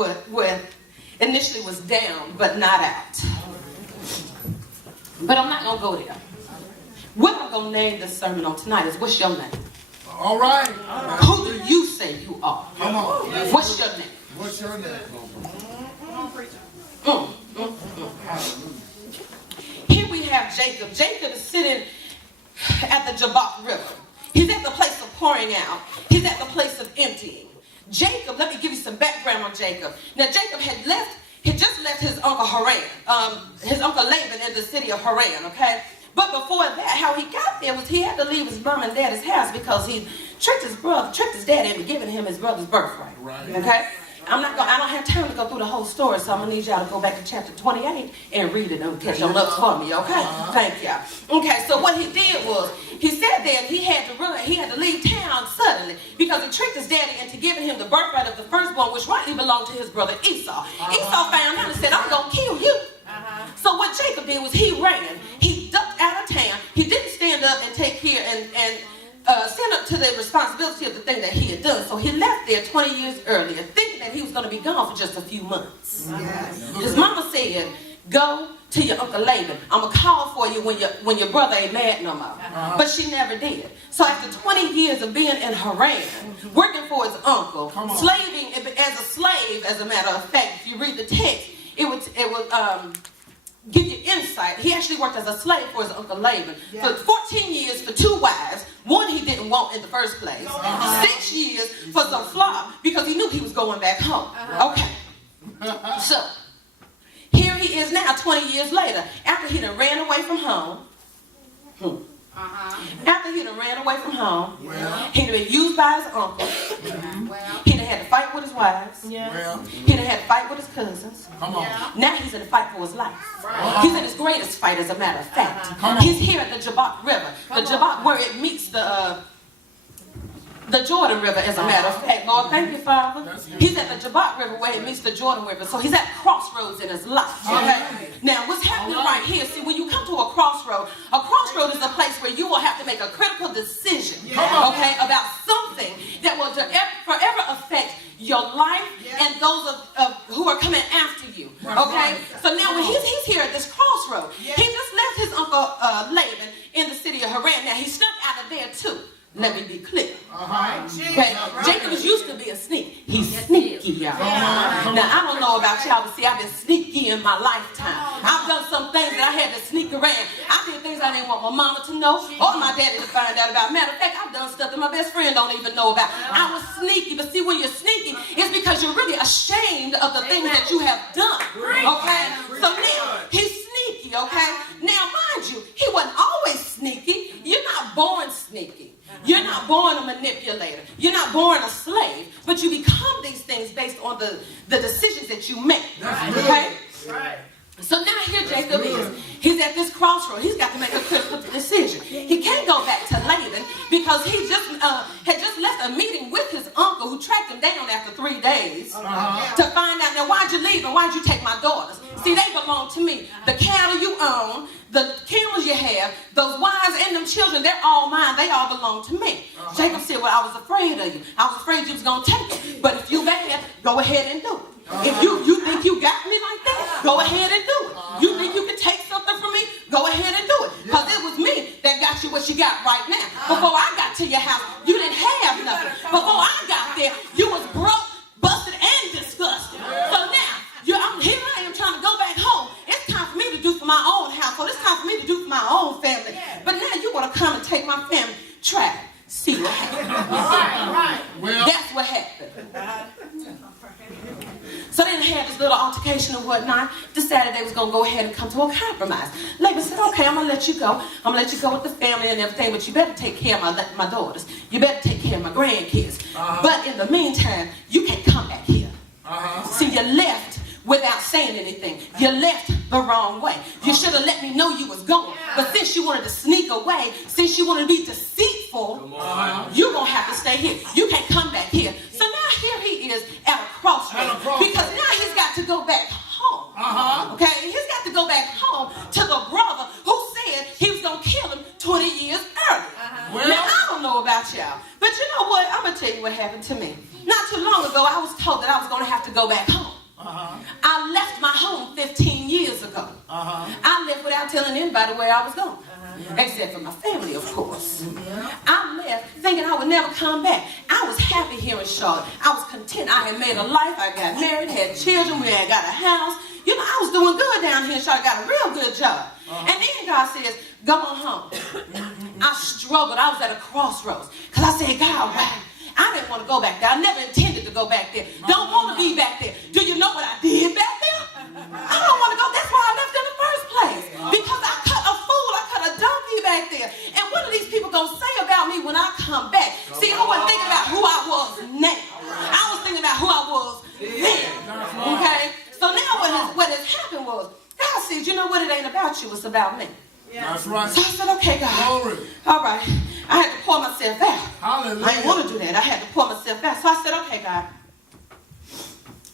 out what initially was down, but not out. But I'm not going to go there. What I'm going to name this sermon on tonight is, what's your name? All right. Who do you say you are? Come on. What's your name? What's your name? Here we have Jacob. Jacob is sitting at the Jabbok River. He's at the place of pouring out. He's at the place of emptying. Jacob, let me give you some background on Jacob. Now, Jacob had just left his uncle Haran, his uncle Laban in the city of Haran, okay? But before that, how he got there was he had to leave his mom and daddy's house because he tricked his daddy into giving him his brother's birthright, okay? I don't have time to go through the whole story, so I'm going to need y'all to go back to chapter 28 and read it and catch your notes for me, okay? Thank y'all. Okay, so what he did was, he said that he had to leave town suddenly because he tricked his daddy into giving him the birthright of the firstborn, which rightly belonged to his brother Esau. Esau found out and said, I'm going to kill you. So what Jacob did was he ran. He ducked out of town. He didn't stand up and take care and stand up to the responsibility of the thing that he had done. So he left there 20 years earlier, thinking that he was going to be gone for just a few months. His mama said, go to your uncle Laban. I'm going to call for you when your brother ain't mad no more. But she never did. So after 20 years of being in Haran, working for his uncle, slaving as a slave, as a matter of fact, if you read the text, it would give you insight. He actually worked as a slave for his uncle Laban for 14 years for 2 wives. One he didn't want in the first place. 6 years for some flock because he knew he was going back home. Okay. So, here he is now 20 years later. After he done ran away from home. After he done ran away from home. He done been used by his uncle. He done had to fight with his wives. He done had to fight with his cousins. Now he's in a fight for his life. He's in his greatest fight, as a matter of fact. He's here at the Jabbok River. The Jabbok, where it meets the Jordan River, as a matter of fact. Lord, thank you, Father. He's at the Jabbok River where it meets the Jordan River. So he's at crossroads in his life. Okay? Now, what's happening right here, see, when you come to a crossroad is a place where you will have to make a critical decision, okay, about something that will forever affect your life and those of who are coming after you, okay? So now when he's here at this crossroad, he just left his uncle Laban in the city of Haran. Now, he snuck out of there too. Let me be clear. Okay. Jacob is used to be a sneak. He's sneaky, y'all. Now, I don't know about y'all, but see, I've been sneaky in my lifetime. I've done some things that I had to sneak around. I did things I didn't want my mama to know or my daddy to find out about. Matter of fact, I've done stuff that my best friend don't even know about. I was sneaky, but see, when you're sneaky, it's because you're really ashamed of the things that you have done. Okay? So now, he's sneaky, okay? Now, mind you, he wasn't always sneaky. You're not born sneaky. You're not born a manipulator. You're not born a slave. But you become these things based on the decisions that you make. Okay? So now here Jacob is. He's at this crossroad. He's got to make a critical decision. He can't go back to Laban because he had just left a meeting with his uncle who tracked him down after 3 days to find out, now, why'd you leave and why'd you take my daughters? See, they belong to me. The cattle you own, the camels you have, those wives and them children, they're all mine. They all belong to me. Jacob said, well, I was afraid of you. I was afraid you was going to take it. But if you bad, go ahead and do it. If you think you got me like that, go ahead and do it. You think you can take something from me, go ahead and do it. Because it was me that got you what you got right now. Before I got to your house, you didn't have nothing. Before I got there, you was broke, busted, and disgusted. So now, here I am trying to go back home. It's time for me to do for my own household. It's time for me to do for my own family. But now you want to come and take my family. Try it. See what happens. Well, that's what happened. So they had this little altercation and whatnot. Decided they was going to go ahead and come to a compromise. Laban said, okay, I'm going to let you go. I'm going to let you go with the family and everything, but you better take care of my daughters. You better take care of my grandkids. But in the meantime, you can't come back here. See, you left without saying anything. You left the wrong way. You should have let me know you was going. But since you wanted to sneak away, since you want to be deceitful, you're going to have to stay here. You can't come back here. So now here he is at a crossroads. Because now he's got to go back home. Okay? He's got to go back home to the brother who said he was going to kill him 20 years earlier. Now, I don't know about y'all, but you know what? I'm going to tell you what happened to me. Not too long ago, I was told that I was going to have to go back home. I left my home 15 years ago. I left without telling anybody where I was going. Except for my family, of course. I left thinking I would never come back. I was happy here in Charlotte. I was content. I had made a life. I got married, had children. We had got a house. You know, I was doing good down here in Charlotte. Got a real good job. And then God says, go on home. I struggled. I was at a crossroads. Because I said, God, why? I didn't want to go back there. I never intended to go back there. Don't want to be back there. Do you know what I did back there? I don't want to go. That's why I left in the first place. Because I cut a fool. I cut a donkey back there. And what are these people going to say about me when I come back? See, I wasn't thinking about who I was now. I was thinking about who I was then. Okay? So now what has happened was, God said, you know what? It ain't about you. It's about me. That's right. So I said, okay, God. Glory. All right. I had to pour myself out. Hallelujah. I didn't want to do that. I had to pour myself out. So I said, okay, God.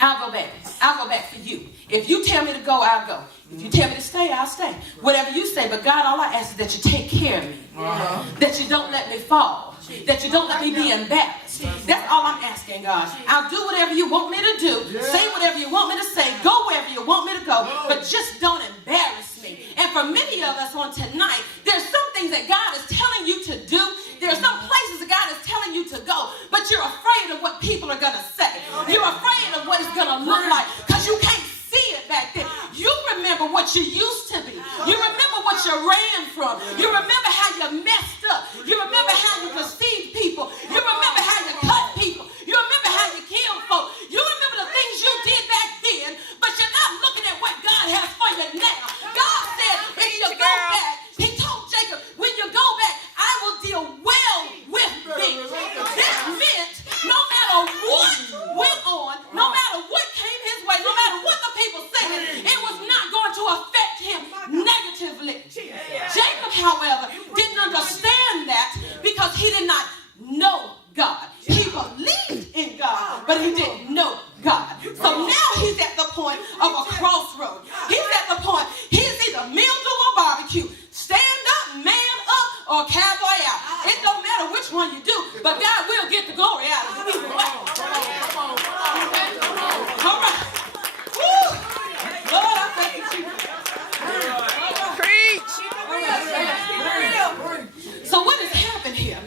I'll go back. I'll go back for you. If you tell me to go, I'll go. If you tell me to stay, I'll stay. Whatever you say. But God, all I ask is that you take care of me. That you don't let me fall. That you don't let me be embarrassed. That's all I'm asking, God. I'll do whatever you want me to do. Say whatever you want me to say. Go wherever you want me to go. But just don't embarrass me. And for many of us on tonight, there's some things that God is telling you to do. There are some places that God is telling you to go. But you're afraid of what people are going to say. You're afraid of what it's going to look like. Because you can't see it back then. You remember what you used to be. You remember what you ran from. You remember how you messed up. You remember how you deceived people. You remember how you cut people. You remember how you killed folk. You remember the things you did back then, but you're not looking at what God has for you now. God said, if you go back, he told Jacob, when you go back, I will deal well with thee. That meant no matter what went on, no matter what came his way, no matter what the people said, it was not going to affect him negatively. Jacob, however, didn't understand that because he did not know God. He believed in God, but he didn't know God. So now he's at the point of a crossroad. He's at the point, he's either meal or barbecue. Stand up, man up, or cowboy out. It don't matter which one you do, but God will get the glory out of it. Either way. All right. Woo. Lord, I thank you. Preach. So what has happened here?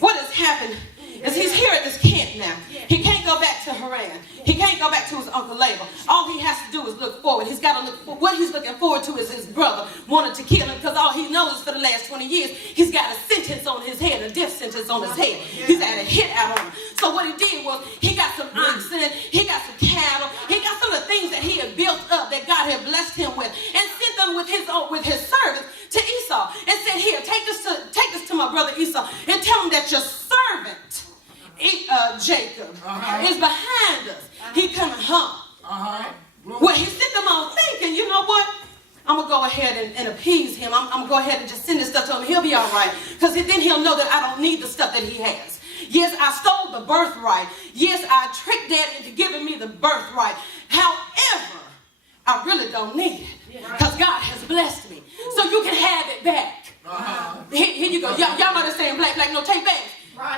What has happened is he's here at this camp now. He can't go back to Haran. He can't go back to his uncle Laban. All he has to do is look forward. He's got to look for what he's looking forward to is his brother wanted to kill him because all he knows for the last 20 years, he's got a sentence on his head, a death sentence on his head. He's had a hit out on him. So what he did was he got some oxen, he got some cattle, he got some of the things that he had built up that God had blessed him with and sent them with his servants to Esau and said, here, take this to my brother Esau and tell him that your servant Jacob is behind us. He coming home. Well, he sent them on thinking, you know what? I'm going to go ahead and appease him. I'm going to go ahead and just send this stuff to him. He'll be all right. Because then he'll know that I don't need the stuff that he has. Yes, I stole the birthright. Yes, I tricked Dad into giving me the birthright. However, I really don't need it. Because God has blessed me. So you can have it back. Here you go. Y'all understand black, no, take back.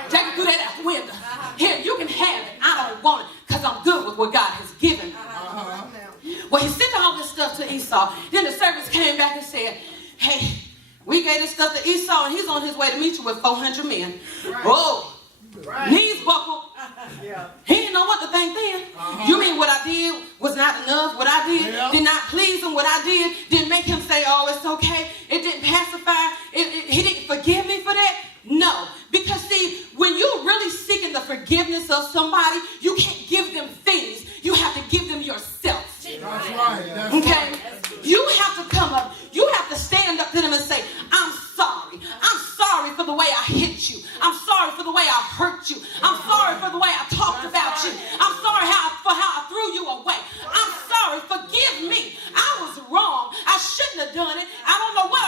Jacob threw that out the window. Here, you can have it. I don't want it because I'm good with what God has given me. Well, he sent all this stuff to Esau. Then the servants came back and said, hey, we gave this stuff to Esau and he's on his way to meet you with 400 men. Oh, knees buckled. He didn't know what to think then. You mean what I did was not enough? What I did not please him? What I did didn't make him say, oh, it's okay. It didn't pacify. He didn't forgive me for that? No. Because see, when you're really seeking the forgiveness of somebody, you can't give them things. You have to give them yourself. That's right. That's okay? Right. You have to come up. You have to stand up to them and say, I'm sorry. I'm sorry for the way I hit you. I'm sorry for the way I hurt you. I'm sorry for the way I talked about you. I'm sorry for how I threw you away. I'm sorry. Forgive me. I was wrong. I shouldn't have done it. I don't know what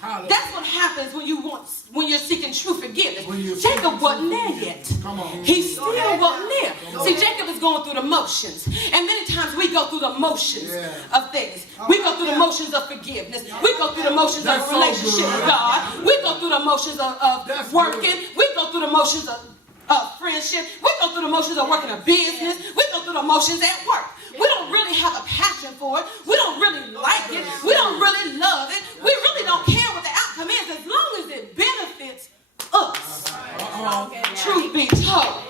Hallelujah. That's what happens when you're seeking true forgiveness. Jacob Jacob wasn't there yet. Come on. He still wasn't there. See, Jacob is going through the motions. And many times we go through the motions of things. We go through the motions of forgiveness. We go through the motions of relationship with God. We go through the motions of working. We go through the motions of friendship. We go through the motions of working a business. We go through the motions at work. We don't really have a passion for it. We don't really like it. We don't really love it. We really don't care what the outcome is as long as it benefits us. Truth be told.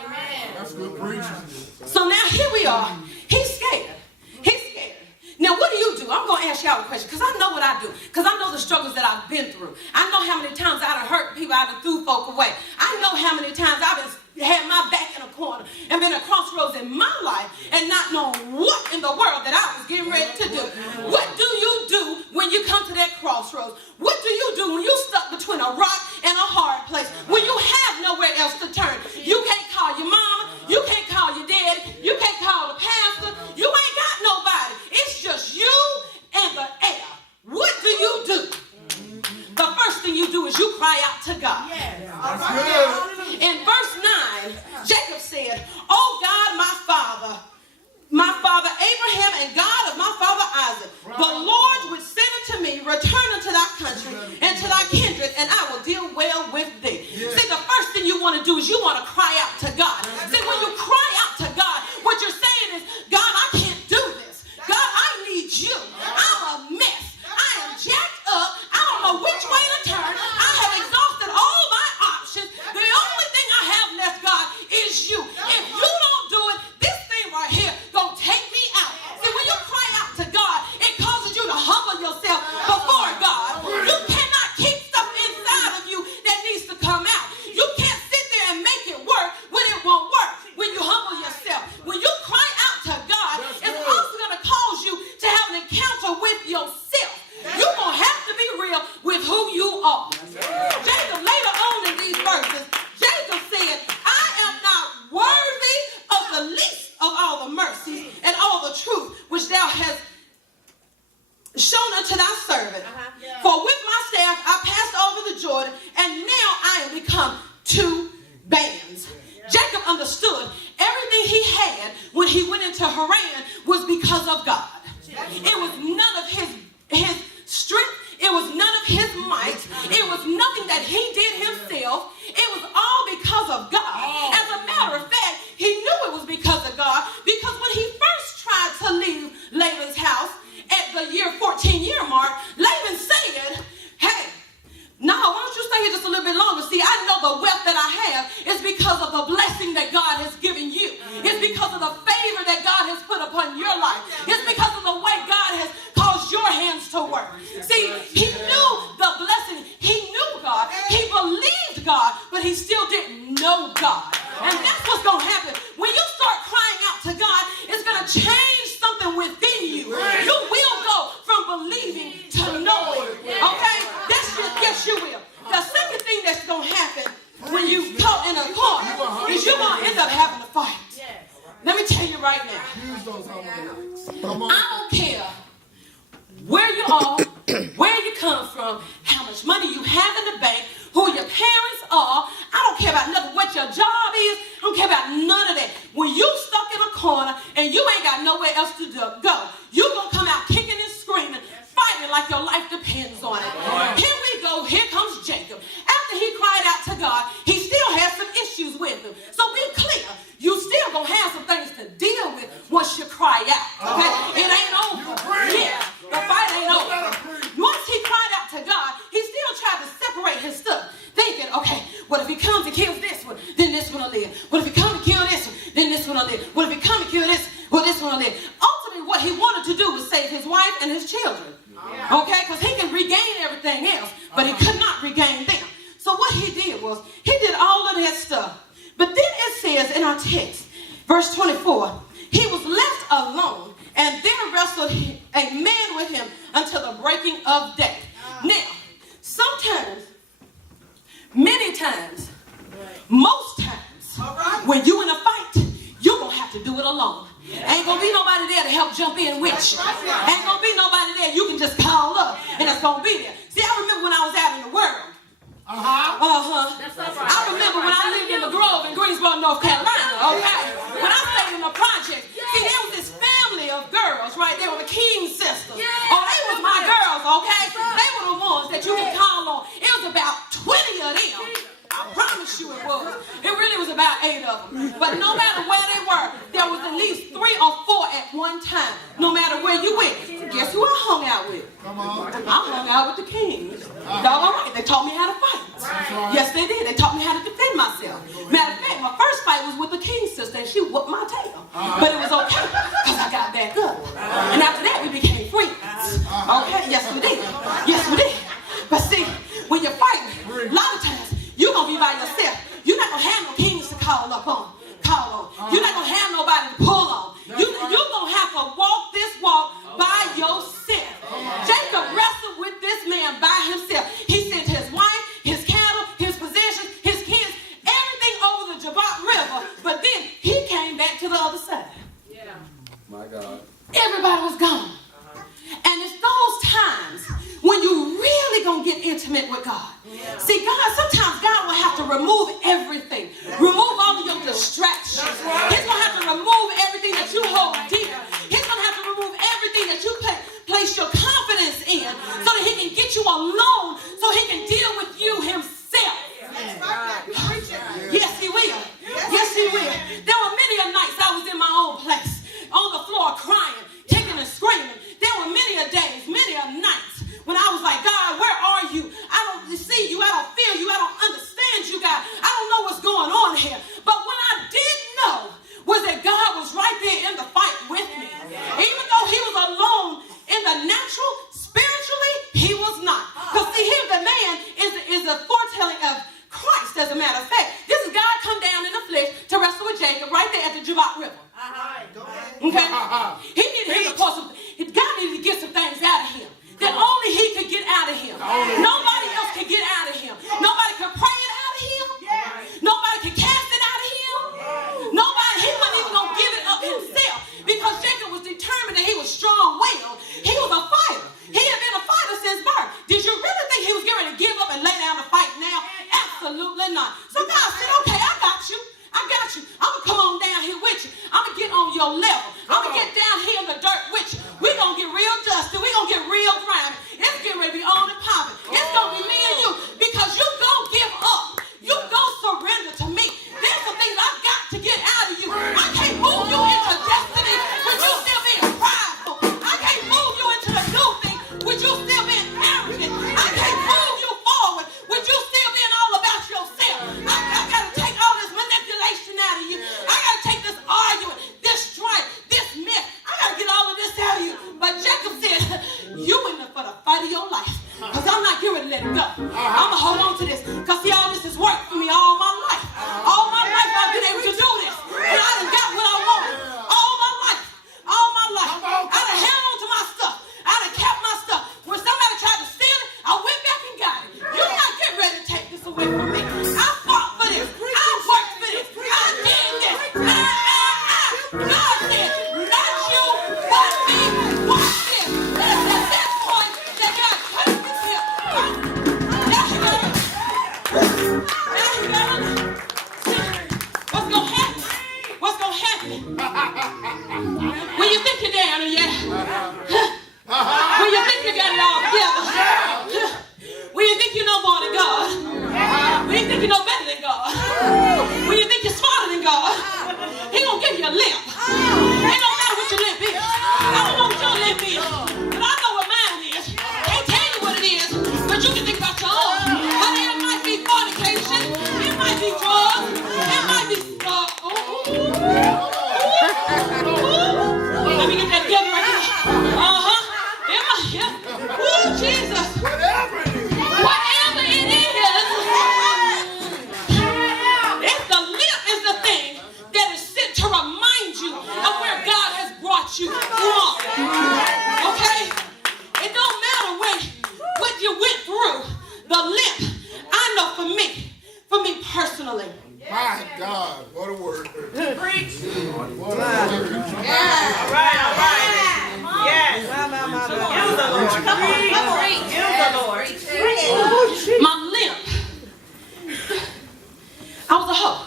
That's good preaching. So now here we are. He's scared. He's scared. Now what do? I'm going to ask y'all a question because I know what I do. Because I know the struggles that I've been through. I know how many times I've hurt people, I've threw folk away. I know how many times I've had my back in a corner and been at crossroads in my life and not knowing what in the world that I was getting ready to do. What do you do when you come to that crossroads? What do you do when you're stuck between a rock and a hard place? When you have nowhere else to turn? You can't call your mama. You can't call your daddy. You can't call the pastor. You ain't got nobody. It's just you and the air. What do you do? The first thing you do is you cry out to God. That's good. In verse 9, Jacob said, "Oh God, my father Abraham and God of my father Isaac, the Lord would send unto me, return unto thy country and to thy kindred, and I will deal well with thee." See, the first thing you want to do is you want to cry out to God. See, when you cry out to God, what you're saying is, God, I can't do this. God, I need you. I'm a mess. I am jacked up. I don't know which way to turn. I have exhausted all my options. The only thing I have left, God, is you. If you don't do it, this thing right here gonna take me out. See, when you cry out to God, it causes you to humble yourself before God. You cannot keep stuff inside of you that needs to come out. You can't sit there and make it work when it won't work. When you humble yourself, when you cry out to God, it's also gonna cause you to have an encounter with yourself. You're gonna have to be real with who you are. Jacob, later on in these verses, Jacob said, "I am not worthy of the least of all the mercies and all the truth which thou hast shown unto thy servant. For with my staff I passed over the Jordan, and now I am become two bands." Jacob understood everything he had when he went into Haran was because of God. It was none of his strength. It was none of his might. It was nothing that he did himself. It was all because of God. As a matter of fact, he knew it was because of God, because when he first tried to leave Laban's house at the 14-year mark, Laban said, "Hey, no, why don't you stay here just a little bit longer? See, I know the wealth that I have is because of the blessing that God has given you. It's because of the favor that God has put upon your life. It's because of the way God has caused your hands to work." See, he knew the blessing. He knew God. He believed God, but he still didn't know God. And that's what's going to happen. When you start crying out to God, it's going to change something within you. You will go from believing to knowing. Okay? Yes, you will. The second thing that's going to happen when you caught in a corner is you're going to end up having to fight. Let me tell you right now. Use those I don't care where you are, where you come from, how much money you have in the bank, who your parents are. I don't care about nothing, what your job is. I don't care about none of that. When you stuck in a corner and you ain't got nowhere else to go, you're going to come out kicking and screaming, fighting like your life depends on it. Here we go. Here comes Jacob. After he cried out to God, he still has some issues with him. So be clear. You still going to have some things to deal with once you cry out. Okay? It ain't over. Yeah. The fight ain't over. Once he cried out to God, he still tried to separate his stuff, thinking, okay, what if he comes and kills this one, then this one will live. What if he comes and kills this one, then this one will live. What if he comes and kills this, well, this one will live. Ultimately, what he wanted to do was save his wife and his children. Okay? Because he can regain everything else, but he could not regain them. So what he did was, he did all of that stuff. But then it says in our text, verse 24, he was left alone, and there wrestled a man with him until the breaking of day. Now, sometimes, many times, most times, when you in a fight, you're going to have to do it alone. Ain't going to be nobody there to help jump in with you. Ain't going to be nobody there you can just call up, and it's going to be there. See, I remember when I was 8 of them. But no matter where they were, there was at least 3 or 4 at one time. No matter where you went. Guess who I hung out with? Come on. I hung out with the kings. Y'all all right? They taught me how to fight. Right. Yes, they did. They taught me how to defend myself. Matter of fact, my first fight was with the king's sister, and she whooped my tail. But it was okay, because I got back up. And after that, we became friends. Okay? Yes, we did. Yes, we did. But see, when you're fighting, a lot of times, you're going to be by yourself. You're not going to have no kings to call on. You're not going to have nobody to pull on. You're going to have to walk this walk by yourself. Jacob wrestled with this man by himself. He sent his wife, his cattle, his possessions, his kids, everything over the Jabbok River. But then he came back to the other side. Yeah. My God. Everybody was gone. And it's those times when you really gonna get intimate with God. Yeah. See, God, sometimes God will have to remove everything. Remove all of your distractions. Right. He's gonna have to remove everything that you hold dear. He's gonna have to remove everything that you place your confidence in so that he can get you alone, so he can deal with you himself. Yes, he will. Yes, he will. There were many a nights I was in my own place, on the floor crying, kicking and screaming. There were many a days, many a nights when I was like, God, where are you? I don't see you. I don't feel you. I don't understand you, God. I don't know what's going on here. But what I did know was that God was right there in the fight with me. Even though he was alone in the natural, spiritually, he was not. Because see, here the man is a foretelling of Christ, as a matter of fact. This is God come down in the flesh to wrestle with Jacob right there at the Jabbok River. Okay? He needed him to pour some, God needed to get some things out of him that only he could get out of him. Nobody else could get out of him. Nobody could pray it out of him. Nobody could cast it out of him. Nobody, he wasn't even going to give it up himself because Jacob was determined that he was strong-willed. He was a fighter. He had been a fighter since birth. Did you really think he was getting ready to give up and lay down and fight now? Absolutely not. So God said, okay, I got you. I'm going to come on down here with you. I'm going to get on your level. I'm going to get down here in the dirt with you. We're going to get real dusty. We're going to get real grimy. It's getting ready to be on and popping. It's going to be me and you because you're going to give up. You're going to surrender to me. There's some things I've got to get out of you. I can't move you into destiny when you still being prideful. I can't move you into the new thing when you still being arrogant. I can't move you forward when you still being all about yourself. I got to take all this manipulation out of you. I got to take this argument, this strife, this myth. I got to get all of this out of you. But Jacob said, you in there for the fight of your life. Because I'm not getting ready to let it go. I'm going to hold on to this. Because see, all this has worked for me all my life. All my life I've been able to do this. And I done got what I wanted. All my life. All my life. I done held on to my stuff. I done kept my stuff. When somebody tried to steal it, I went back and got it. You're not getting ready to take this away from me. I fought for this. I worked for this. I did this. God said, not you, but me. Watch this. And it's at that point that God touched his hip. Now you got it. Now you got it. See, what's going to happen? What's going to happen? When you think you're down and when you think you got it all together, when you think you know more than God, when you think you know better than God, when you think you're smarter than God, he gonna give you a limp. It don't matter what your limp is. I don't know what your limp is, but I know what mine is. I can't tell you what it is, but you can think about your own. Honey, it might be fornication, it might be drugs, it might be let me get that together right here. Ooh, Jesus. Whatever it is. It's the limp is the thing that is sent to remind you of where God has brought you from. Okay? It don't matter what you went through. The limp, I know for me personally. My God, what a word. Preach. What a word. Yeah. All right. Yes. Use the Lord. Come on. Use the Lord. My limp. I was a hoe.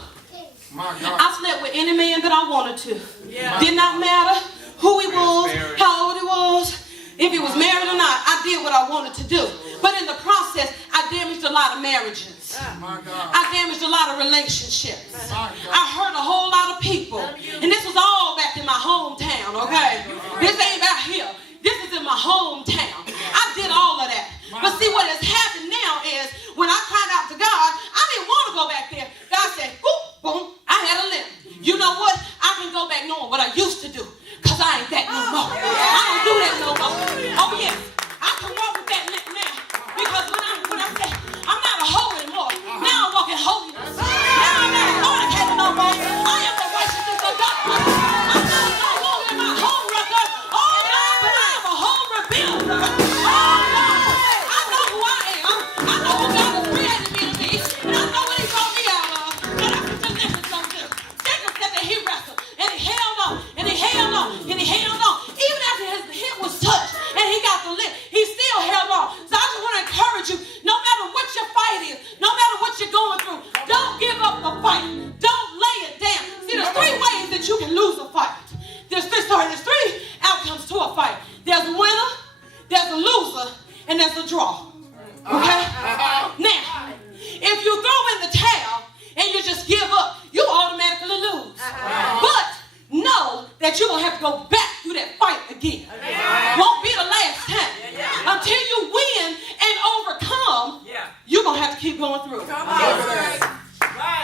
My God. I slept with any man that I wanted to. Yeah. Did not matter who he was, how old he was, if he was married or not. I did what I wanted to do. But in the process, I damaged a lot of marriages. My God. I damaged a lot of relationships. My God. I hurt a whole lot of people. And this was all back in my hometown, okay? This ain't out here. This is in my hometown. I did all of that. But see, what has happened now is when I cried out to God, I didn't want to go back there. God said, boom, boom, I had a limp. You know what? I can go back knowing what I used to do because I ain't that no more. I don't do that no more. Oh, yes. I can walk with that limp now because when I say I'm not a hoe anymore, now I'm walking holiness. Now I'm not fornicating no more. I am the righteousness of God. I'm no longer in my home record. Oh, Lord, but I am a home rebuilder. Oh, Lord. I know who I am. I know who God has created me to be. And I know what he brought me out of. And that's what the limp is going to do. Jacob said that he wrestled. And he held on. And he held on. And he held on. Even after his hip was touched and he got the limp, he still held on. So I just want to encourage you, no matter what your fight is, no matter what you're going through, don't give up the fight. Don't lay it down. See, there's three ways that you can lose a fight. There's three outcomes to a fight. There's a winner, there's a loser, and there's a draw. Okay? Now, if you throw in the towel and you just give up, you automatically lose. But know that you're going to have to go back through that fight again. Won't be the last time. Until you win and overcome, you're going to have to keep going through it.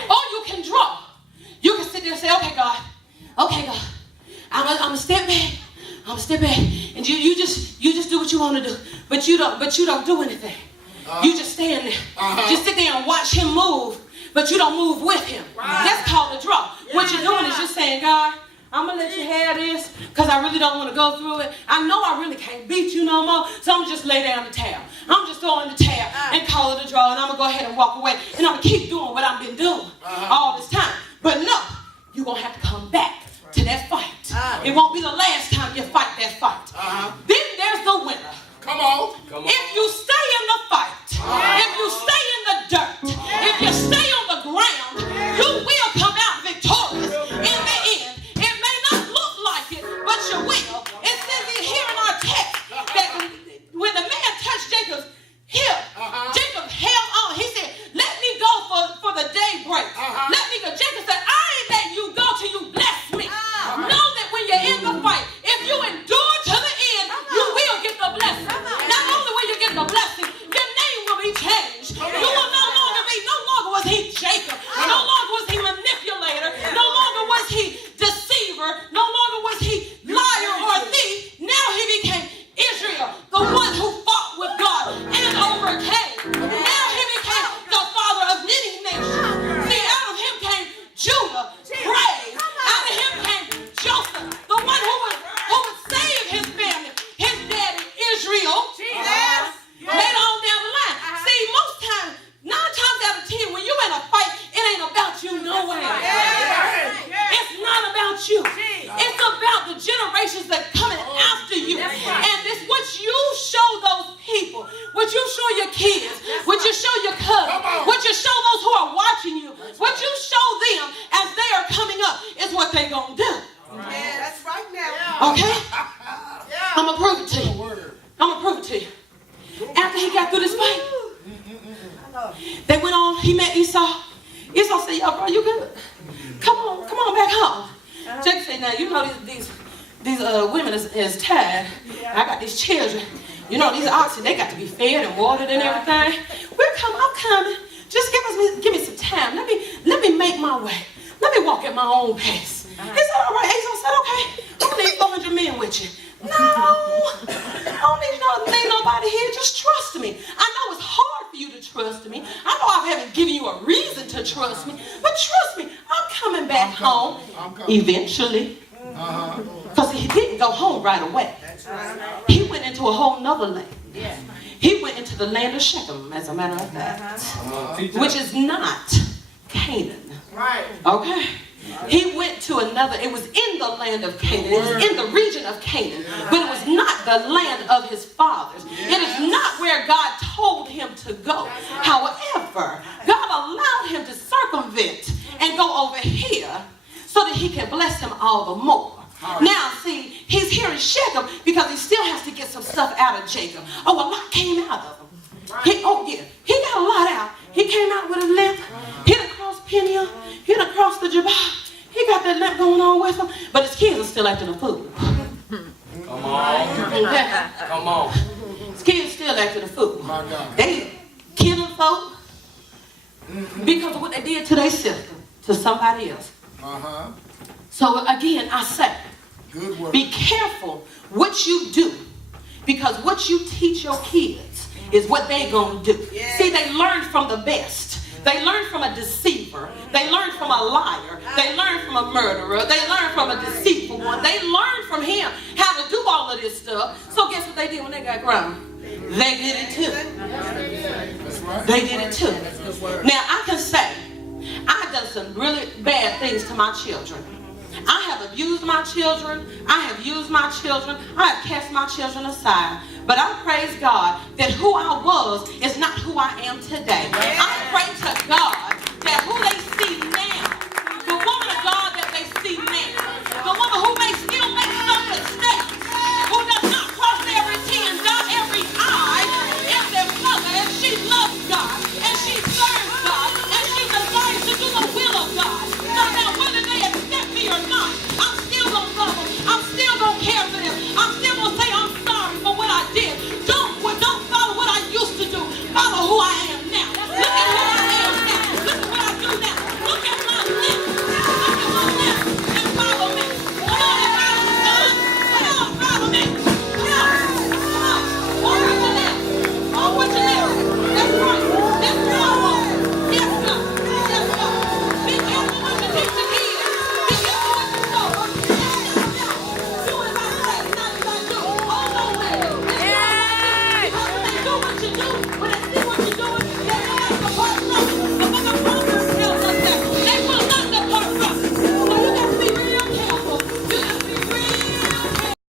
Or you can draw. You can sit there and say, okay, God, I'm going to step back. I'm going to step back. And you just do what you want to do. But you don't do anything. You just stand there. Just sit there and watch him move. But you don't move with him. That's called a draw. What you're doing is just saying, God, I'm going to let you have this because I really don't want to go through it. I know I really can't beat you no more, so I'm going to just lay down the towel. I'm just throwing the towel and call it a draw, and I'm going to go ahead and walk away, and I'm going to keep doing what I've been doing all this time. But no, you're going to have to come back to that fight. It won't be the last time you fight that fight. Then there's the winner. Come on. If you stay in the fight, if you stay in the dirt, if you stay on the ground, you will come out victorious in the end. It may not look like it, but you will. It says it here in our text that when the man touched Jacob's hip, Jacob held on. He said, let me go for the daybreak. Let me go. Jacob said, I ain't letting you go till you bless me. Know that when you're in the fight, if you endure to the end, you will get the blessing. Not only will you get the blessing, your name will be changed. You will no longer was he Jacob. No longer was he manipulator. No longer was he deceiver. No longer was he liar or thief. Now he became Israel, the one who fought with God and overcame. Now he became the father of many nations. See, out of him came Judah, praise. Out of him came Joseph, the one who would save his family, his daddy Israel. Later on down the line. See, most times, 9 times out of 10, when you're in a fight, it ain't about you nowhere. It's not about you. It's about the generations that are coming after you. And it's what you show those people, what you show your kids, what you show your cousins, what you show those who are watching you, what you show them as they are coming up is what they're going to do. That's right now. Okay? I'm going to prove it to you. I'm going to prove it to you. After he got through this fight, they went on, he met Esau. Esau said, yo, bro, you good? Come on back home. Jacob said, now, you know these women is tired. I got these children. You know, these oxen, they got to be fed and watered and everything. I'm coming. Just give me some time. Let me make my way. Let me walk at my own pace. He said, all right. Esau said, okay, I'm going to need 400 men with you. No, I don't need nobody here. Just trust me. I know it's hard for you to trust me. I know I haven't given you a reason to trust me, but trust me, I'm coming back home eventually. Because he didn't go home right away. He went into a whole nother land. He went into the land of Shechem, as a matter of fact, which is not Canaan. Okay? He went to another, it was in the land of Canaan, it was in the region of Canaan, but it was not the land of his fathers. It is not where God told him to go. However, God allowed him to circumvent and go over here so that he can bless him all the more. Now, see, he's here in Shechem because he still has to get some stuff out of Jacob. Oh, a lot came out of him. He got a lot out. He came out with a still acting a fool. Come on. Okay? Come on. Kids still acting a fool. My God. They killing folk because of what they did to their sister, to somebody else. Uh-huh. So again, I say, Good word. be careful what you do, because what you teach your kids is what they're going to do. Yeah. See, they learn from the best. They learn from a deceiver. They learn from a liar. They learn from a murderer. They learn from a deceitful one. They learn from him how to do all of this stuff. So guess what they did when they got grown? They did it too. That's right. They did it too. Now I can say, I've done some really bad things to my children. I have abused my children. I have used my children. I have cast my children aside. But I praise God that who I was is not who I am today.